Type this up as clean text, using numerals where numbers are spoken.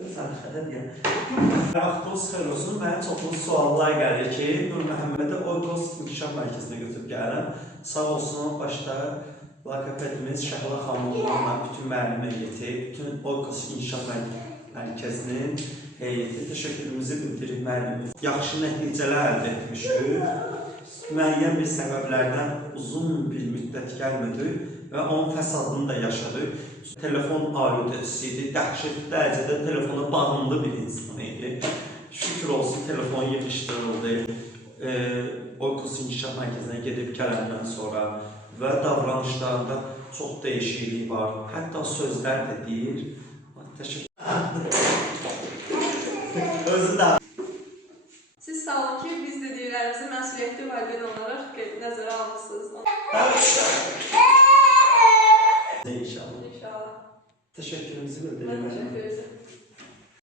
Sən xətədir. Vaxtınız xeyir olsun. Mənim çoxlu suallar gəlir ki, Nur Məhəmmədi Oykos İnkişaf Mərkəzinə götürüb gəlirəm. Sağ olsun, başda laqeydimiz Şəhla xanımlarla bütün müəllim heyəti, bütün Oykos İnkişaf Mərkəzinin heyəti təşəkkürümüzü bildirir müəllimimiz. Yaxşı nəticələr əldə etmişik. Müəyyən bir səbəblərdən uzun bir müddət gəlmədik və onun fəsadını da yaşadık. Telefon aludəçisi idi, dəhşətli dərəcədə telefona bağımlı bir insan idi. Şükür olsun telefon yığışdırıldı. Oykos İnkişaf Mərkəzinə gedib gələndən sonra və davranışlarında çox dəyişiklik var. Hətta sözlər də deyir. Təşəkkür. Özü də. Siz sağ olun ki, biz dediklərimizi məsuliyyətli valideyn olaraq nəzərə